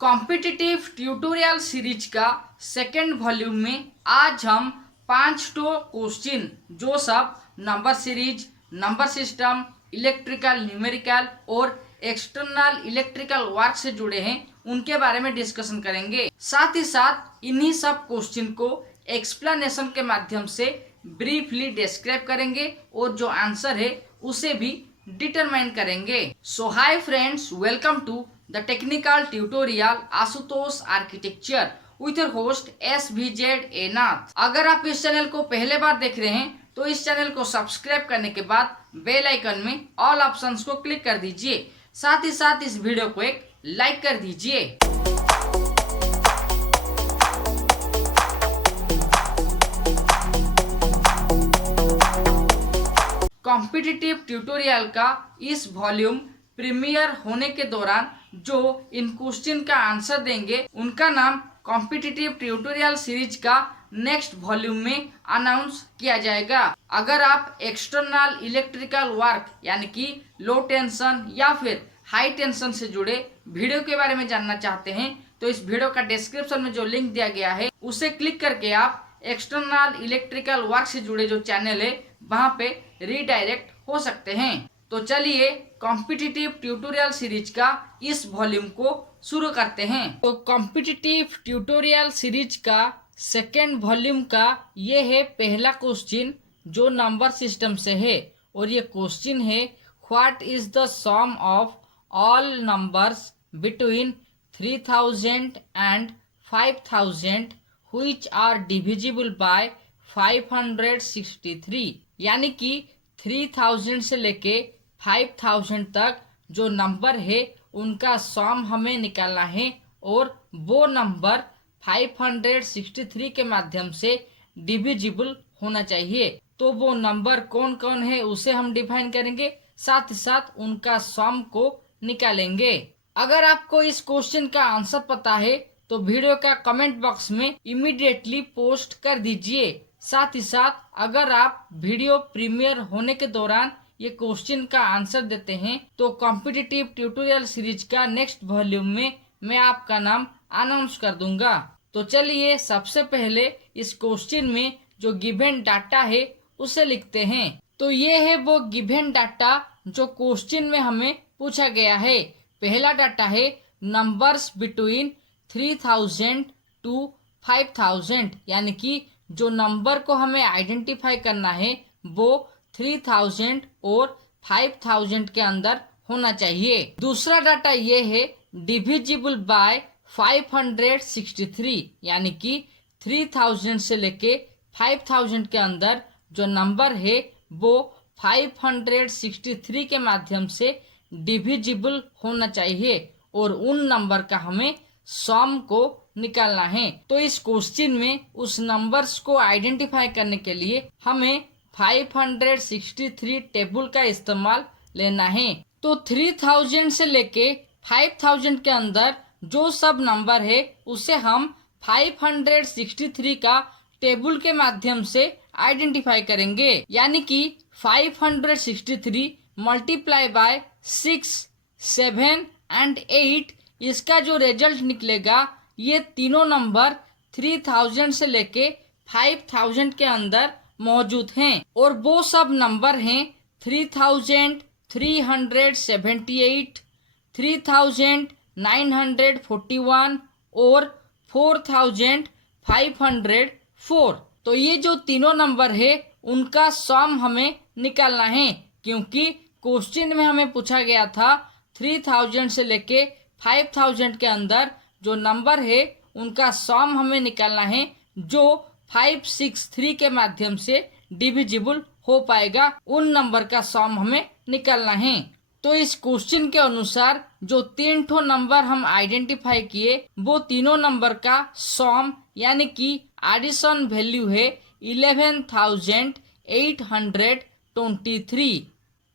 Competitive tutorial series का second volume में आज हम 5 क्वेश्चन जो सब number series, number system, electrical, numerical और एक्सटर्नल इलेक्ट्रिकल वर्क से जुड़े हैं उनके बारे में डिस्कशन करेंगे। साथ ही साथ इन्हीं सब क्वेश्चन को एक्सप्लेनेशन के माध्यम से ब्रीफली डिस्क्राइब करेंगे और जो आंसर है उसे भी डिटरमाइन करेंगे। So hi friends, welcome to the technical tutorial Ashutosh architecture with your host SVZ Nath. अगर आप इस चैनल को पहले बार देख रहे हैं तो इस चैनल को सब्सक्राइब करने के बाद बेल आइकन में ऑल ऑप्शंस को क्लिक कर दीजिए। साथ ही साथ इस वीडियो को एक लाइक कर दीजिए। कॉम्पिटिटिव ट्यूटोरियल का इस वॉल्यूम प्रीमियर होने के दौरान जो इन क्वेश्चन का आंसर देंगे उनका नाम कॉम्पिटिटिव ट्यूटोरियल सीरीज का नेक्स्ट वॉल्यूम में अनाउंस किया जाएगा। अगर आप एक्सटर्नल इलेक्ट्रिकल वर्क यानी कि लो टेंशन या फिर हाई टेंशन से जुड़े वीडियो के बारे में जानना चाहते हैं तो इस वीडियो का डिस्क्रिप्शन में जो लिंक दिया गया है उसे क्लिक करके आप एक्सटर्नल इलेक्ट्रिकल वर्क से जुड़े जो चैनल है वहां पे रीडायरेक्ट हो सकते हैं। तो चलिए कॉम्पिटिटिव ट्यूटोरियल सीरीज का इस वॉल्यूम को शुरू करते हैं। तो कॉम्पिटिटिव ट्यूटोरियल सीरीज का सेकेंड वॉल्यूम का ये है पहला क्वेश्चन जो नंबर सिस्टम से है और ये क्वेश्चन है what is the sum of all numbers between 3000 and 5000 which are divisible by 563। यानी कि 3000 से लेके 5000 तक जो नंबर है उनका सम हमें निकालना है और वो नंबर 563 के माध्यम से डिविजिबल होना चाहिए। तो वो नंबर कौन कौन है उसे हम डिफाइन करेंगे, साथ ही साथ उनका सम को निकालेंगे। अगर आपको इस क्वेश्चन का आंसर पता है तो वीडियो का कमेंट बॉक्स में इमीडिएटली पोस्ट कर दीजिए। साथ ही साथ अगर आप वीडियो प्रीमियर होने के दौरान ये क्वेश्चन का आंसर देते हैं तो कॉम्पिटिटिव ट्यूटोरियल सीरीज का नेक्स्ट वॉल्यूम में मैं आपका नाम अनाउंस कर दूंगा। तो चलिए सबसे पहले इस क्वेश्चन में जो गिवन डाटा है उसे लिखते हैं। तो ये है वो गिवन डाटा जो क्वेश्चन में हमें पूछा गया है। पहला डाटा है नंबर्स बिटवीन 3000 टू 5000, यानी कि जो नंबर को हमें आइडेंटिफाई करना है वो 3000 और 5000 के अंदर होना चाहिए। दूसरा डाटा ये है डिविजिबल बाय 563, यानी कि 3000 से लेके 5000 के अंदर जो नंबर है वो 563 के माध्यम से डिविजिबल होना चाहिए और उन नंबर का हमें सम को निकालना है। तो इस क्वेश्चन में उस नंबर्स को आइडेंटिफाई करने के लिए हमें 563 टेबल का इस्तेमाल लेना है। तो 3000 से लेके 5000 के अंदर जो सब नंबर है उसे हम 563 का टेबल के माध्यम से आइडेंटिफाई करेंगे। यानी कि 563 मल्टीप्लाई बाय 6, 7 एंड 8, इसका जो रिजल्ट निकलेगा ये तीनों नंबर 3000 से लेके 5000 के अंदर मौजूद हैं और वो सब नंबर हैं 3378, 3941 और 4504। तो ये जो तीनों नंबर है उनका सम हमें निकालना है, क्योंकि क्वेश्चन में हमें पूछा गया था 3000 से लेके 5000 के अंदर जो नंबर है उनका सम हमें निकालना है जो 563 के माध्यम से डिविजिबल हो पाएगा। उन नंबर का सम हमें निकालना है। तो इस क्वेश्चन के अनुसार जो 3 ठो नंबर हम आइडेंटिफाई किए वो तीनों नंबर का सम यानी कि एडिशन वैल्यू है 11,823।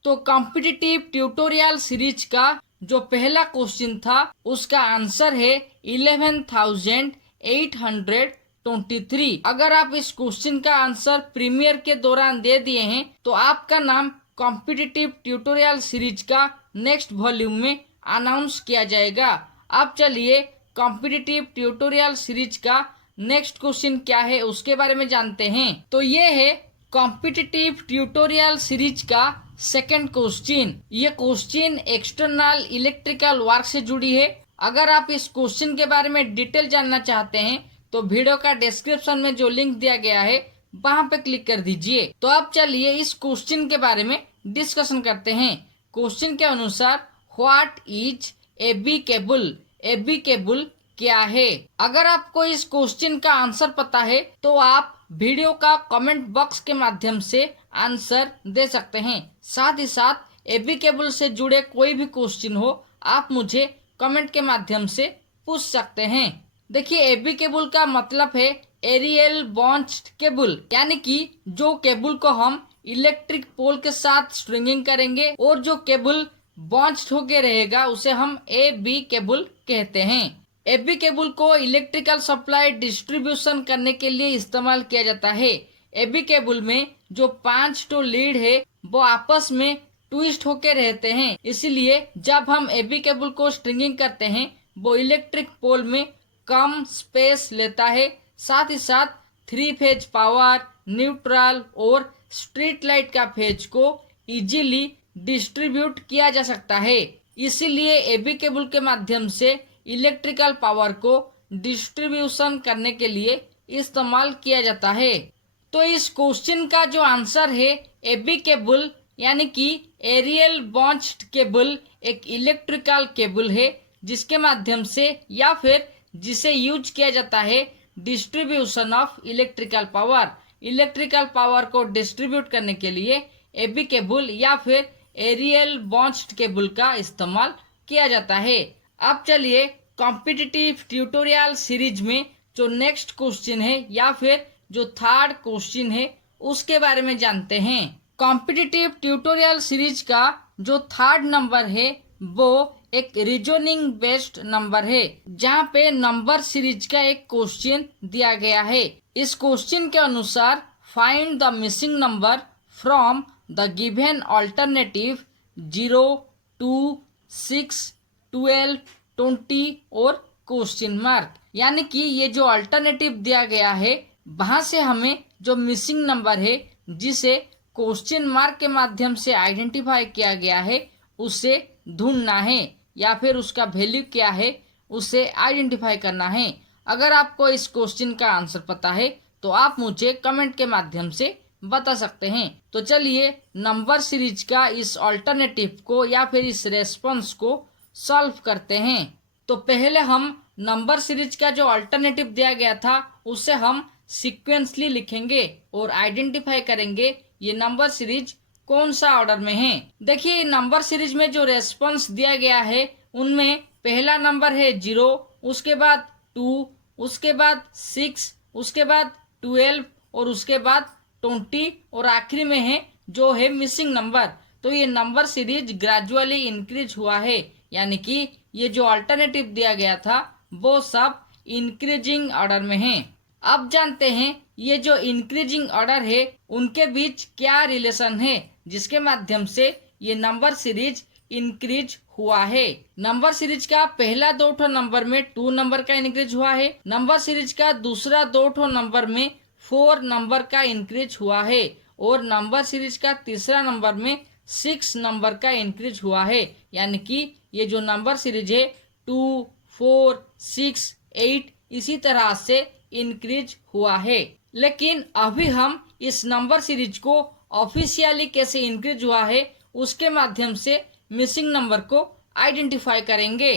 तो कॉम्पिटिटिव ट्यूटोरियल सीरीज का जो पहला क्वेश्चन था उसका आंसर है 11,823। अगर आप इस क्वेश्चन का आंसर प्रीमियर के दौरान दे दिए हैं तो आपका नाम कॉम्पिटिटिव ट्यूटोरियल सीरीज का नेक्स्ट वॉल्यूम में अनाउंस किया जाएगा। अब चलिए कॉम्पिटिटिव ट्यूटोरियल सीरीज का नेक्स्ट क्वेश्चन क्या है उसके बारे में जानते हैं। तो ये है कॉम्पिटिटिव ट्यूटोरियल सीरीज का सेकंड क्वेश्चन। ये क्वेश्चन एक्सटर्नल इलेक्ट्रिकल वर्क से जुड़ी है। अगर आप इस क्वेश्चन के बारे में डिटेल जानना चाहते हैं तो वीडियो का डिस्क्रिप्शन में जो लिंक दिया गया है वहां पे क्लिक कर दीजिए। तो अब चलिए इस क्वेश्चन के बारे में डिस्कशन करते हैं। क्वेश्चन के अनुसार what is AB cable, AB cable क्या है। अगर आपको इस क्वेश्चन का आंसर पता है तो आप वीडियो का कमेंट बॉक्स के माध्यम से आंसर दे सकते हैं। साथ ही साथ एबी केबल से जुड़े कोई भी क्वेश्चन हो आप मुझे कमेंट के माध्यम से पूछ सकते हैं। देखिए एबी केबल का मतलब है एरियल बॉन्च्ड केबल, यानी कि जो केबल को हम इलेक्ट्रिक पोल के साथ स्ट्रिंगिंग करेंगे और जो केबल बॉन्च्ड होके रहेगा उसे हम एबी केबल कहते हैं। एबी केबल को इलेक्ट्रिकल सप्लाई डिस्ट्रीब्यूशन करने के लिए इस्तेमाल किया जाता है। एबी केबल में जो 5 लीड है वो आपस में ट्विस्ट होके रहते हैं, इसलिए जब हम एबी केबल को स्ट्रिंगिंग करते हैं वो इलेक्ट्रिक पोल में कम स्पेस लेता है। साथ ही साथ 3 फेज पावर, न्यूट्रल और स्ट्रीट लाइट का फेज को इजीली डिस्ट्रीब्यूट किया जा सकता है। इसीलिए एबी केबल के माध्यम से इलेक्ट्रिकल पावर को डिस्ट्रीब्यूशन करने के लिए इस्तेमाल किया जाता है। तो इस क्वेश्चन का जो आंसर है एबी केबल यानी कि एरियल बॉन्च्ड केबल एक इलेक्ट्रिकल केबल है जिसके माध्यम से या फिर जिसे यूज किया जाता है distribution of electrical power. Electrical power को डिस्ट्रीब्यूट करने के लिए एबी केबल या फिर एरियल बॉन्च्ड केबल का इस्तेमाल किया जाता है। अब चलिए कॉम्पिटिटिव ट्यूटोरियल सीरीज में जो नेक्स्ट क्वेश्चन है या फिर जो थर्ड क्वेश्चन है उसके बारे में जानते हैं। कॉम्पिटिटिव ट्यूटोरियल सीरीज का जो थर्ड नंबर है वो एक रीजनिंग बेस्ड नंबर है, जहाँ पे नंबर सीरीज का एक क्वेश्चन दिया गया है। इस क्वेश्चन के अनुसार find the missing number from the given alternative 0, 2, 6, 12, 20 और क्वेश्चन मार्क, यानी कि ये जो अल्टरनेटिव दिया गया है वहां से हमें जो मिसिंग नंबर है जिसे क्वेश्चन मार्क के माध्यम से आइडेंटिफाई किया गया है उसे ढूंढना है या फिर उसका वैल्यू क्या है उसे आइडेंटिफाई करना है। अगर आपको इस क्वेश्चन का आंसर पता है तो आप मुझे कमेंट के माध्यम से बता सकते हैं। तो चलिए नंबर सीरीज का इस ऑल्टरनेटिव को या फिर इस रेस्पॉन्स को सॉल्व करते हैं। तो पहले हम नंबर सीरीज का जो अल्टरनेटिव दिया गया था उसे हम सीक्वेंसली लिखेंगे और आइडेंटिफाई करेंगे ये नंबर सीरीज कौन सा ऑर्डर में है। देखिए नंबर सीरीज में जो रेस्पॉन्स दिया गया है उनमें पहला नंबर है 0, उसके बाद 2, उसके बाद 6, उसके बाद 12 और उसके बाद 20 और आखिरी में है जो है मिसिंग नंबर। तो ये नंबर सीरीज ग्रेजुअली इंक्रीज हुआ है, यानी कि ये जो अल्टरनेटिव दिया गया था वो सब इंक्रीजिंग ऑर्डर में है। अब जानते हैं ये जो इंक्रीजिंग ऑर्डर है उनके बीच क्या रिलेशन है जिसके माध्यम से ये नंबर सीरीज इंक्रीज हुआ है। नंबर सीरीज का पहला 2 नंबर में 2 नंबर का इंक्रीज हुआ है। नंबर सीरीज का दूसरा 2 नंबर में 4 नंबर का इंक्रीज हुआ है और नंबर सीरीज का तीसरा नंबर में 6 नंबर का इंक्रीज हुआ है, यानी कि ये जो नंबर सीरीज है 2, 4, 6, 8 इसी तरह से इंक्रीज हुआ है। लेकिन अभी हम इस नंबर सीरीज को ऑफिशियली कैसे इंक्रीज हुआ है उसके माध्यम से मिसिंग नंबर को आइडेंटिफाई करेंगे।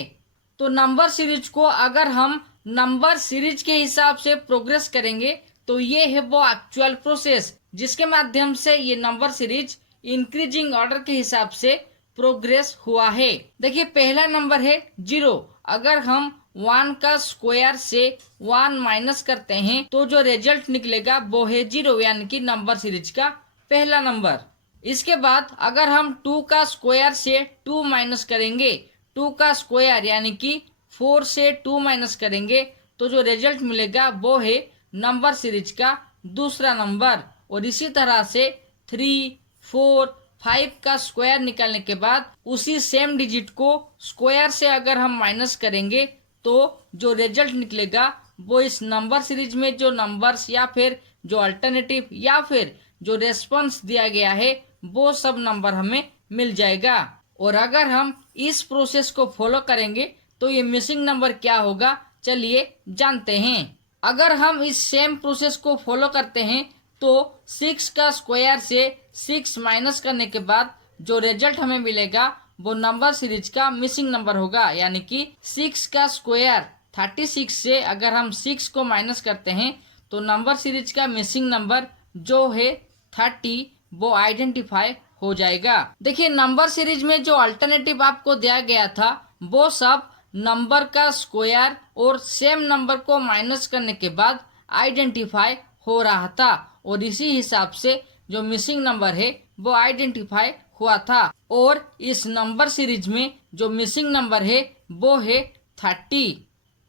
तो नंबर सीरीज को अगर हम नंबर सीरीज के हिसाब से प्रोग्रेस करेंगे तो ये है वो एक्चुअल प्रोसेस जिसके माध्यम से ये नंबर सीरीज इंक्रीजिंग ऑर्डर के हिसाब से प्रोग्रेस हुआ है। देखिए पहला नंबर है 0। अगर हम 1 का स्क्वायर से 1 माइनस करते हैं तो जो रिजल्ट निकलेगा वो है 0, यानी कि नंबर सीरीज का पहला नंबर। इसके बाद अगर हम 2 का स्क्वायर से 2 माइनस करेंगे, 2 का स्क्वायर यानी कि 4 से 2 माइनस करेंगे तो जो रिजल्ट मिलेगा वो है नंबर सीरीज का दूसरा नंबर। और इसी तरह से 3, 4, 5 का स्क्वायर निकालने के बाद उसी सेम डिजिट को स्क्वायर से अगर हम माइनस करेंगे तो जो रिजल्ट निकलेगा वो इस नंबर सीरीज में जो नंबर्स या फिर जो अल्टरनेटिव या फिर जो रेस्पॉन्स दिया गया है वो सब नंबर हमें मिल जाएगा। और अगर हम इस प्रोसेस को फॉलो करेंगे तो ये मिसिंग नंबर क्या होगा, चलिए जानते हैं। अगर हम इस सेम प्रोसेस को फॉलो करते हैं तो 6 का स्क्वायर से 6 माइनस करने के बाद जो रिजल्ट हमें मिलेगा वो नंबर सीरीज का मिसिंग नंबर होगा। यानी कि 6 का स्क्वायर 36 से अगर हम 6 को माइनस करते हैं तो नंबर सीरीज का मिसिंग नंबर जो है 30 वो आइडेंटिफाई हो जाएगा। देखिए नंबर सीरीज में जो अल्टरनेटिव आपको दिया गया था वो सब नंबर का स्क्वायर और सेम नंबर को माइनस करने के बाद आइडेंटिफाई हो रहा था, और इसी हिसाब से जो मिसिंग नंबर है वो आइडेंटिफाई हुआ था। और इस नंबर सीरीज में जो मिसिंग नंबर है वो है 30।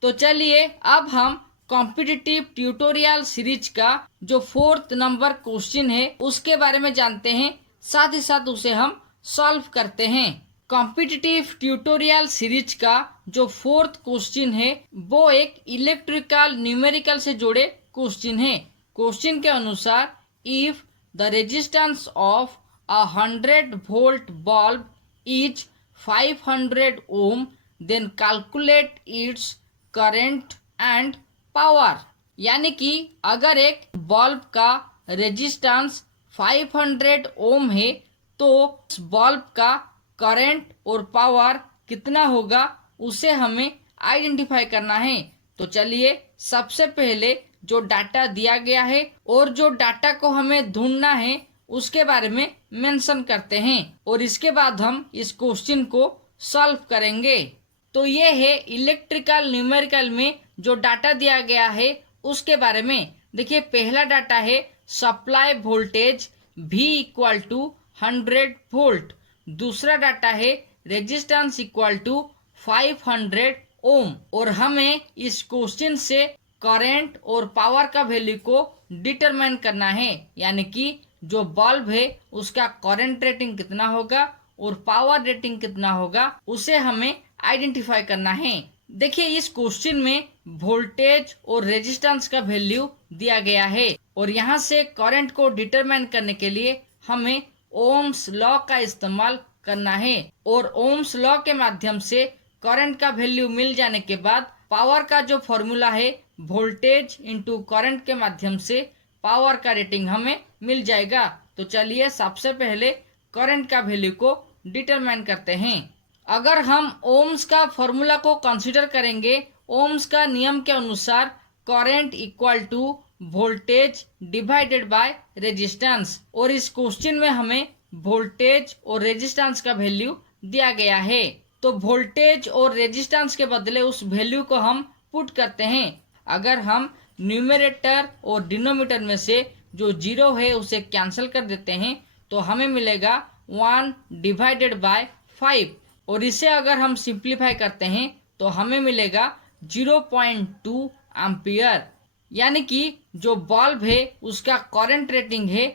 तो चलिए अब हम कॉम्पिटिटिव ट्यूटोरियल सीरीज का जो 4th नंबर क्वेश्चन है उसके बारे में जानते हैं, साथ ही साथ उसे हम सॉल्व करते हैं। कॉम्पिटिटिव ट्यूटोरियल सीरीज का जो 4th क्वेश्चन है वो एक इलेक्ट्रिकल न्यूमेरिकल से जुड़े क्वेश्चन है। क्वेश्चन के अनुसार if the resistance of 100 volt bulb is 500 ohm then calculate its current and power. यानी कि अगर एक बल्ब का रेजिस्टेंस 500 ओम है तो इस बल्ब का करंट और पावर कितना होगा उसे हमें आइडेंटिफाई करना है। तो चलिए सबसे पहले जो डाटा दिया गया है और जो डाटा को हमें ढूंढना है उसके बारे में मेंशन करते हैं, और इसके बाद हम इस क्वेश्चन को सॉल्व करेंगे। तो ये है इलेक्ट्रिकल न्यूमेरिकल में जो डाटा दिया गया है उसके बारे में। देखिए पहला डाटा है supply voltage V equal to 100 volt. दूसरा डाटा है रेजिस्टेंस इक्वल टू 500 ओम। और हमें इस क्वेश्चन से करंट और पावर का वैल्यू को डिटरमाइन करना है, यानी कि जो बल्ब है उसका करंट रेटिंग कितना होगा और पावर रेटिंग कितना होगा उसे हमें आइडेंटिफाई करना है। देखिए इस क्वेश्चन में वोल्टेज और रेजिस्टेंस का वैल्यू दिया गया है, और यहाँ से करंट को डिटरमाइन करने के लिए हमें ओम्स लॉ का इस्तेमाल करना है। और ओम्स लॉ के माध्यम से करंट का वैल्यू मिल जाने के बाद पावर का जो फॉर्मूला है वोल्टेज इंटू करंट के माध्यम से पावर का रेटिंग हमें मिल जाएगा। तो चलिए सबसे पहले करंट का वैल्यू को डिटरमाइन करते हैं। अगर हम ओम्स का फॉर्मूला को कंसीडर करेंगे, ओम्स का नियम के अनुसार current equal to voltage divided by resistance, और इस क्वेश्चन में हमें वोल्टेज और रेजिस्टेंस का वैल्यू दिया गया है। तो वोल्टेज और रेजिस्टेंस के बदले उस वैल्यू को हम पुट करते हैं। अगर हम न्यूमरेटर और डिनोमिनेटर में से जो 0 है उसे कैंसिल कर देते हैं तो हमें मिलेगा 1 डिवाइडेड बाय 5, और इसे अगर हम सिंप्लीफाई करते हैं तो हमें मिलेगा 0.2 एम्पियर। यानी कि जो बल्ब है उसका करंट रेटिंग है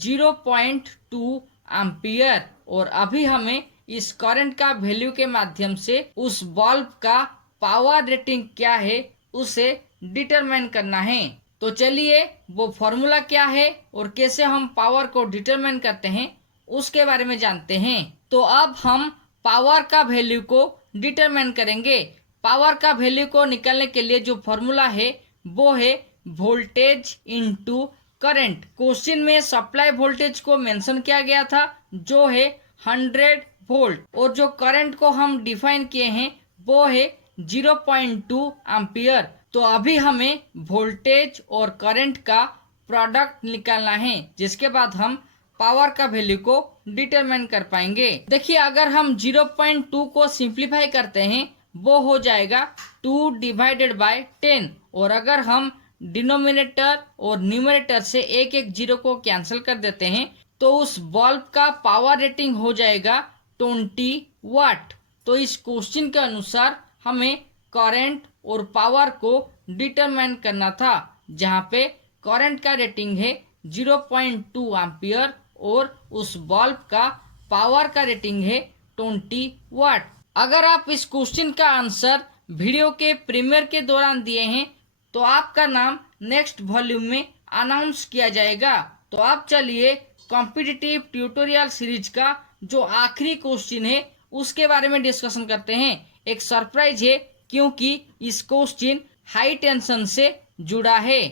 0.2 एम्पियर, और अभी हमें इस करंट का वैल्यू के माध्यम से उस बल्ब का पावर रेटिंग क्या है उसे डिटरमाइन करना है। तो चलिए वो फॉर्मूला क्या है और कैसे हम पावर को डिटरमाइन करते हैं उसके बारे में जानते हैं। तो अब हम पावर का वैल्यू को डिटरमाइन करेंगे। पावर का वैल्यू को निकालने के लिए जो फॉर्मूला है वो है वोल्टेज इनटू करंट। क्वेश्चन में सप्लाई वोल्टेज को मेंशन किया गया था जो है 100 वोल्ट, और जो करंट को हम डिफाइन किए हैं वो है 0.2 एम्पियर। तो अभी हमें वोल्टेज और करंट का प्रोडक्ट निकालना है, जिसके बाद हम पावर का वैल्यू को डिटरमाइन कर पाएंगे। देखिए अगर हम 0.2 को सिंप्लीफाई करते हैं वो हो जाएगा 2 डिवाइडेड बाय 10, और अगर हम डिनोमिनेटर और न्यूमरेटर से एक एक जीरो को कैंसिल कर देते हैं तो उस बल्ब का पावर रेटिंग हो जाएगा 20 वाट। तो इस क्वेश्चन के अनुसार हमें करंट और पावर को डिटरमाइन करना था, जहां पे करंट का रेटिंग है 0.2 एम्पियर और उस बल्ब का पावर का रेटिंग है 20 वाट। अगर आप इस क्वेश्चन का आंसर वीडियो के प्रीमियर के दौरान दिए हैं तो आपका नाम नेक्स्ट वॉल्यूम में अनाउंस किया जाएगा। तो आप चलिए कॉम्पिटिटिव ट्यूटोरियल सीरीज का जो आखिरी क्वेश्चन है उसके बारे में डिस्कशन करते हैं। एक सरप्राइज है क्योंकि इस क्वेश्चन हाई टेंशन से जुड़ा है।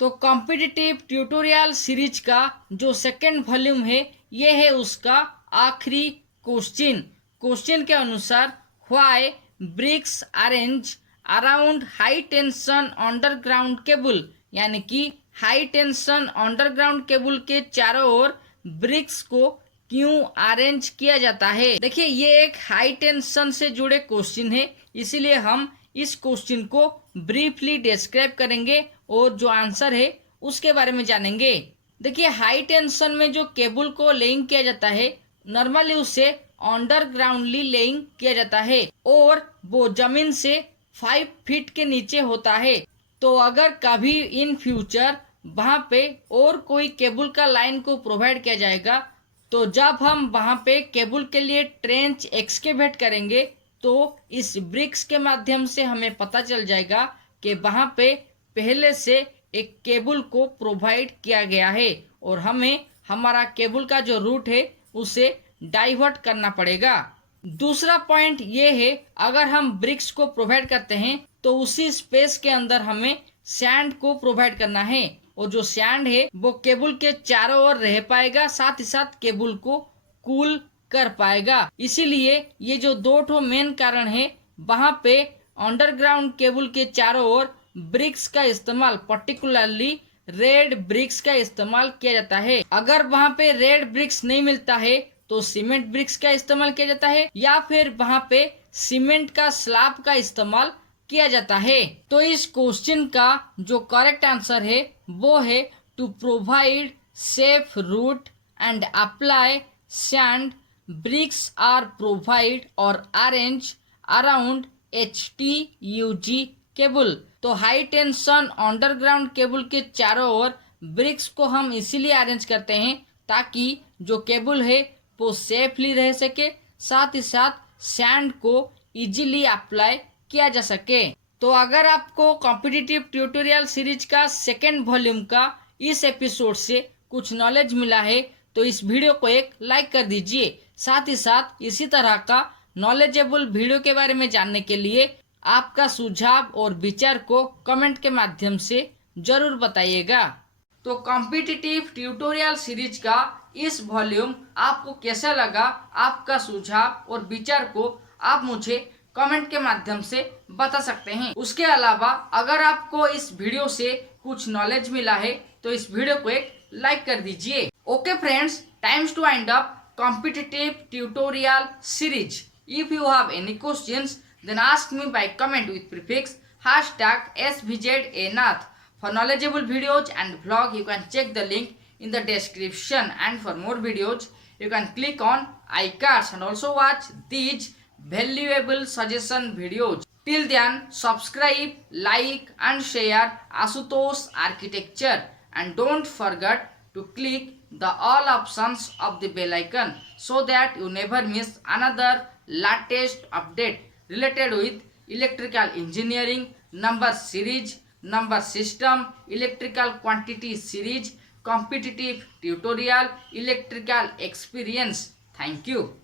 तो कॉम्पिटिटिव ट्यूटोरियल सीरीज का जो सेकंड वॉल्यूम है ये है उसका आखिरी क्वेश्चन। क्वेश्चन के अनुसार why bricks arrange around high tension underground cable, यानी कि हाई टेंशन अंडरग्राउंड केबल के चारों ओर ब्रिक्स को क्यों अरेंज किया जाता है। देखिए ये एक हाई टेंशन से जुड़े क्वेश्चन है, इसीलिए हम इस क्वेश्चन को ब्रीफली डिस्क्राइब करेंगे और जो आंसर है उसके बारे में जानेंगे। देखिए हाई टेंशन में जो केबल को लेइंग किया जाता है नॉर्मली उसे अंडरग्राउंडली लेइंग किया जाता है और वो जमीन से 5 फीट के नीचे होता है। तो अगर कभी इन फ्यूचर वहां पे और कोई केबल का लाइन को प्रोवाइड किया जाएगा तो जब हम वहां पे केबल के लिए ट्रेंच एक्सकेवेट करेंगे तो इस ब्रिक्स के माध्यम से हमें पता चल जाएगा कि वहां पे पहले से एक केबल को प्रोवाइड किया गया है और हमें हमारा केबल का जो रूट है उसे डाइवर्ट करना पड़ेगा। दूसरा पॉइंट ये है, अगर हम ब्रिक्स को प्रोवाइड करते हैं तो उसी स्पेस के अंदर हमें सैंड को प्रोवाइड करना है और जो सैंड है वो केबल के चारों ओर रह पाएगा, साथ ही साथ केबल को कूल कर पाएगा। इसीलिए ये जो दो ठो मेन कारण है, वहां पे अंडरग्राउंड केबल के चारों ओर ब्रिक्स का इस्तेमाल, पर्टिकुलरली रेड ब्रिक्स का इस्तेमाल किया जाता है। अगर वहां पे रेड ब्रिक्स नहीं मिलता है तो सीमेंट ब्रिक्स का इस्तेमाल किया जाता है या फिर वहां पे सीमेंट का स्लैब का इस्तेमाल किया जाता है। तो इस क्वेश्चन का जो करेक्ट आंसर है वो है to provide safe route and apply sand bricks are provide or arrange around HTUG cable. तो हाई टेंशन अंडरग्राउंड केबल के चारों ओर ब्रिक्स को हम इसीलिए अरेंज करते हैं ताकि जो केबल है वो सेफली रह सके, साथ ही साथ सैंड को इजीली अप्लाई किया जा सके। तो अगर आपको कॉम्पिटिटिव ट्यूटोरियल सीरीज का सेकेंड वॉल्यूम का इस एपिसोड से कुछ नॉलेज मिला है तो इस वीडियो को एक लाइक कर दीजिए। साथ ही साथ इसी तरह का नॉलेजेबल वीडियो के बारे में जानने के लिए आपका सुझाव और विचार को कमेंट के माध्यम से जरूर बताइएगा। तो कॉम्पिटिटिव ट्यूटोरियल सीरीज का इस वॉल्यूम आपको कैसा लगा, आपका सुझाव और विचार को आप मुझे कमेंट के माध्यम से बता सकते हैं। उसके अलावा अगर आपको इस वीडियो से कुछ नॉलेज मिला है तो इस वीडियो को एक लाइक कर दीजिए। Okay friends, times to wind up competitive tutorial series. If you have any questions then ask me by comment with prefix #SVZAnath. For knowledgeable videos and vlog you can check the link in the description, and for more videos you can click on iCards and also watch these valuable suggestion videos. Till then subscribe, like and share Asutosh Architecture and don't forget to click the all options of the bell icon so that you never miss another latest update related with electrical engineering, number series, number system, electrical quantity series, competitive tutorial, electrical experience. Thank you.